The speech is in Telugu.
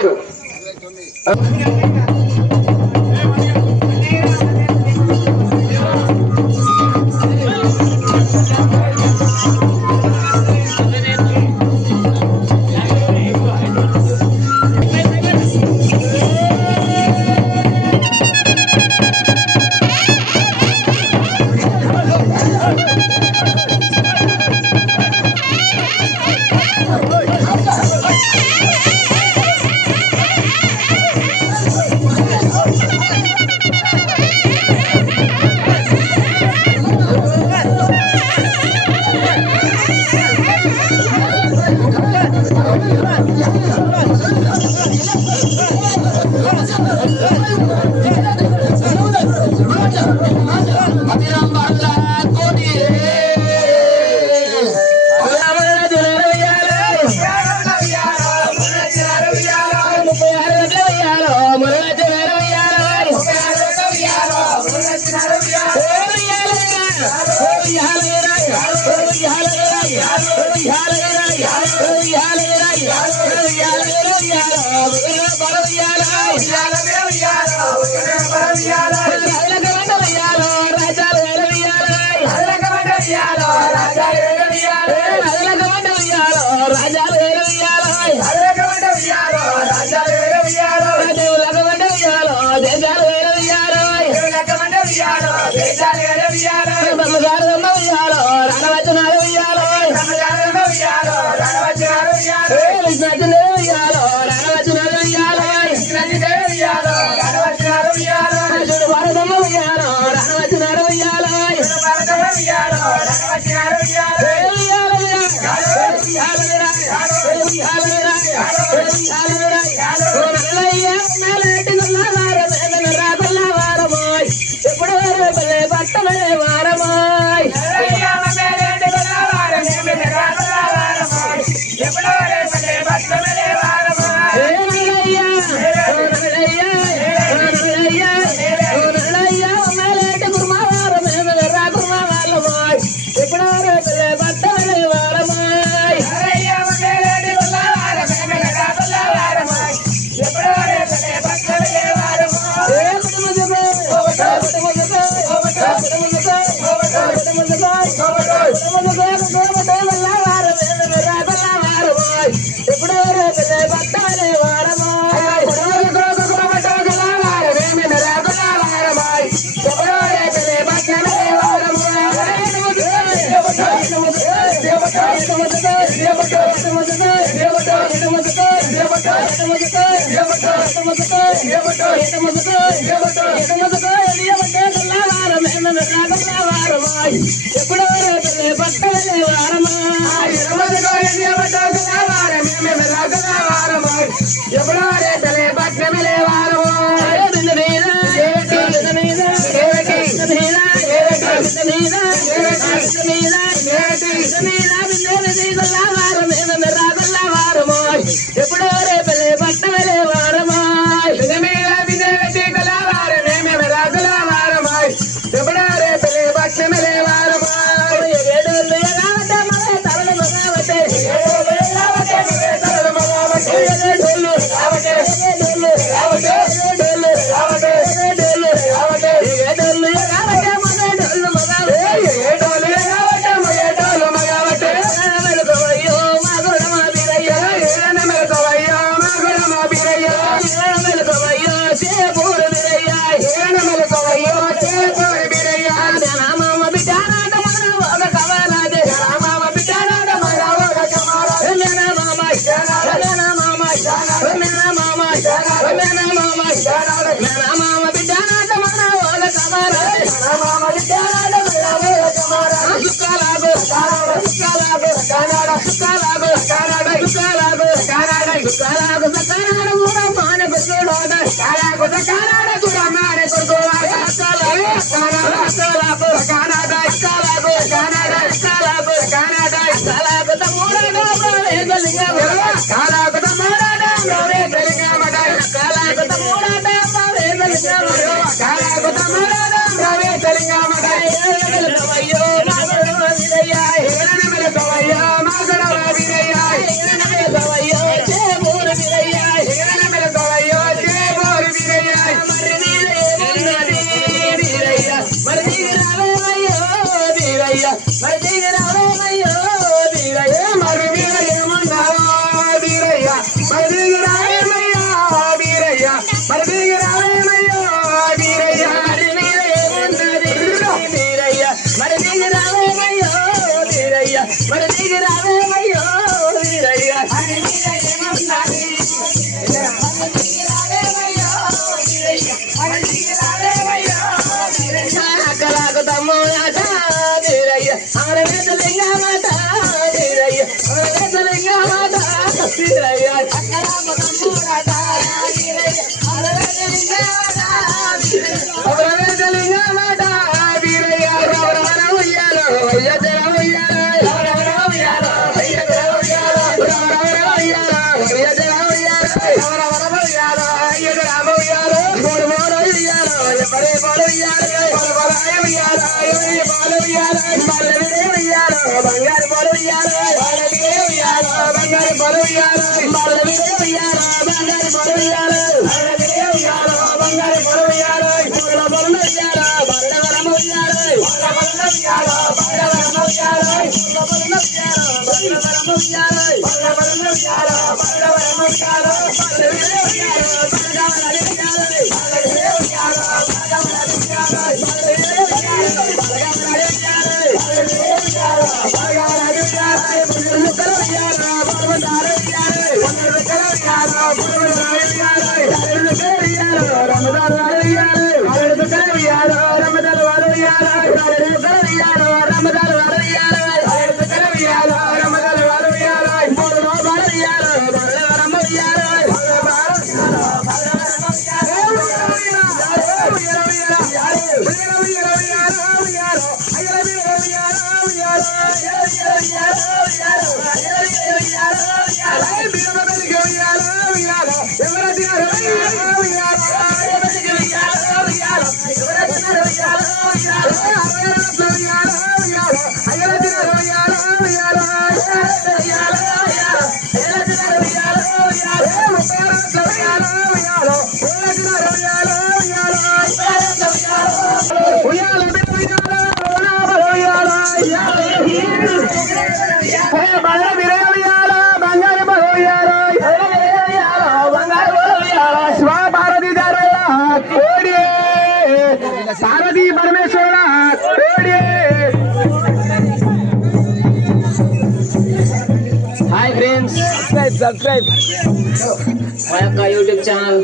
వచ్చారు. మరి దిగి రావేమయ్యో వీరయ్య అక్కలాకు తమ్ముడాట వీరయ్య ఆడవేసలింగ మాట వీరయ్య ఆడవేసలింగ మాట వీరయ్య అక్కలాకు తమ్ముడాట వీరయ్య ఆడవేసలింగ మాట ఆడవేసలింగ మాట వీరయ్య రవరవర ఉయ్యాలో అయ్య జర ఉయ్యాలో రవరవర ఉయ్యాలో అయ్య జర ఉయ్యాలో రవరవర ఉయ్యాలో అయ్య జర ఉయ్యాలో రవరవర ఉయ్యాలో అయ్య జర ఉయ్యాలో బోడు బోడు ఉయ్యాలో ఎవరే బోడు ఉయ్యాలో బోడు ఉయ్యాలో ఎవరే బోడు ఉయ్యాలో బల్లవిరే ఉయ్యాలో బంగారు బోడు ఉయ్యాలో బల్లవిరే ఉయ్యాలో బంగారు బోడు ఉయ్యాలో బల్లవిరే ఉయ్యాలో బంగారు బోడు ఉయ్యాలో బల్లవిరే ఉయ్యాలో బంగారు బోడు ఉయ్యాలో బోడుల బోడుల ఉయ్యాలో బల్లవరమ ఉయ్యాలో బల్లవరమ ఉయ్యాలో బల్లవరమ ఉయ్యాలో బల్లవరమ ఉయ్యాలో బల్లవరమ ఉయ్యాలో బల్లవరమ ఉయ్యాలో బల్లవరమ ఉయ్యాలో బల్లవిరే ఉయ్యాలో బల్లవరమ ఉయ్యాలో బల్లవిరే ఉయ్యాలో బల్లవరమ ఉయ్యాలో బల్లవిరే ఉయ్యాలో బల్లవరమ సారథి పరమేశ్వర హాయ్ ఫ్రెండ్స్ సబ్స్క్రైబ్ మా యొక్క యూట్యూబ్ ఛానల్